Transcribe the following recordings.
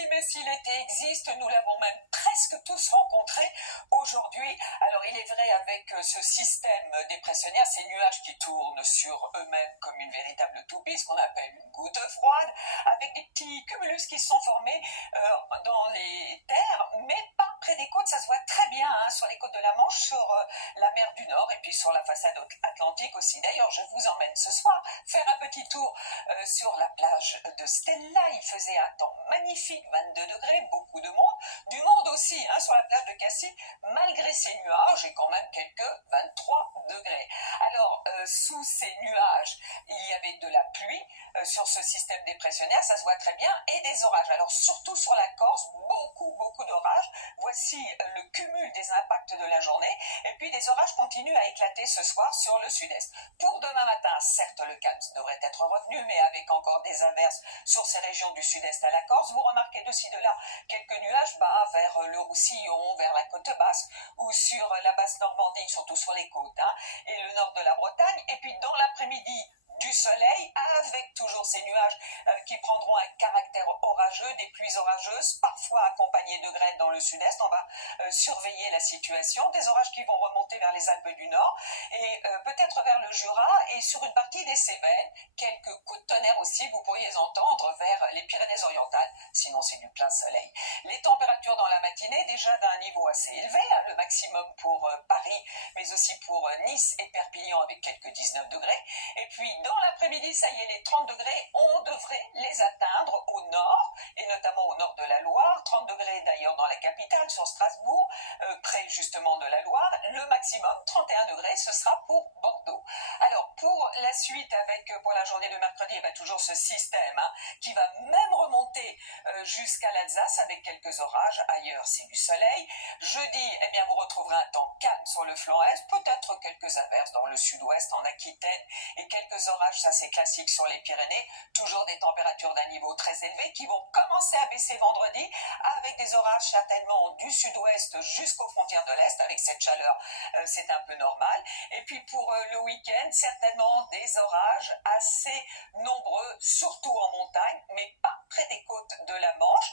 mais si l'été existe, nous l'avons même presque tous rencontré aujourd'hui. Alors il est vrai, avec ce système dépressionnaire, ces nuages qui tournent sur eux-mêmes comme une véritable toupie, ce qu'on appelle une goutte froide, avec des petits cumulus qui se sont formés dans les terres, mais pas près des côtes. Ça se voit très bien sur les côtes de la Manche, sur la mer du Nord et puis sur la façade atlantique aussi. D'ailleurs, je vous emmène ce soir faire un petit tour sur la plage de Stella. Il faisait un temps magnifique, 22 degrés, beaucoup de monde. Du monde aussi sur la plage de Cassis, malgré ces nuages, et quand même quelques 23 degrés. Alors, sous ces nuages, il y avait de la pluie sur ce système dépressionnaire, ça se voit très bien, et des orages. Alors, surtout sur la Corse, beaucoup d'orages. Voici le cumul des impacts de la journée, et puis des orages continuent à éclater ce soir sur le sud-est. Pour demain matin, certes, le calme devrait être revenu, mais avec encore des averses sur ces régions du sud-est à la Corse. Vous remarquez de ci, de là quelques nuages bas vers le Roussillon, vers la côte basse, ou sur la basse Normandie, surtout sur les côtes, et le nord de la Bretagne. Et puis dans l'après-midi, du soleil, avec toujours ces nuages qui prendront un caractère orageux, des pluies orageuses, parfois accompagnées de grêle dans le sud-est. On va surveiller la situation, des orages qui vont remonter vers les Alpes du Nord et peut-être vers le Jura et sur une partie des Cévennes. Quelques coups de tonnerre aussi, vous pourriez entendre vers les Pyrénées-Orientales, sinon c'est du plein soleil. Les températures dans la matinée, déjà d'un niveau assez élevé, le maximum pour Paris, mais aussi pour Nice et Perpignan avec quelques 19 degrés. Et puis dans l'après-midi, ça y est, les 30 degrés, on devrait les atteindre au nord, et notamment au nord de la Loire. 30 degrés d'ailleurs dans la capitale, sur Strasbourg, près justement de la Loire. Le maximum, 31 degrés, ce sera pour Bordeaux. Alors pour la suite, pour la journée de mercredi, toujours ce système qui va même remonter jusqu'à l'Alsace avec quelques orages. Ailleurs, c'est du soleil. Jeudi, vous retrouverez un temps calme sur le flanc est, peut-être quelques averses dans le sud-ouest, en Aquitaine, et quelques orages, ça c'est classique sur les Pyrénées. Toujours des températures d'un niveau très élevé qui vont commencer à baisser vendredi, avec des orages certainement du sud-ouest jusqu'aux frontières de l'Est. Avec cette chaleur, c'est un peu normal. Et puis pour le week-end, certainement des orages assez nombreux, surtout en montagne, mais pas près des côtes de la Manche,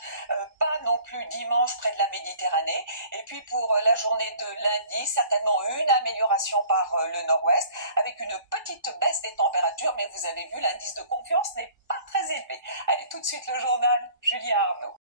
pas non plus dimanche près de la Méditerranée. Et puis pour la journée de lundi, certainement une amélioration par le nord-ouest, avec une petite baisse des températures, mais vous avez vu, l'indice de confiance n'est pas très élevé. Allez, tout de suite le journal, Julia Arnaud.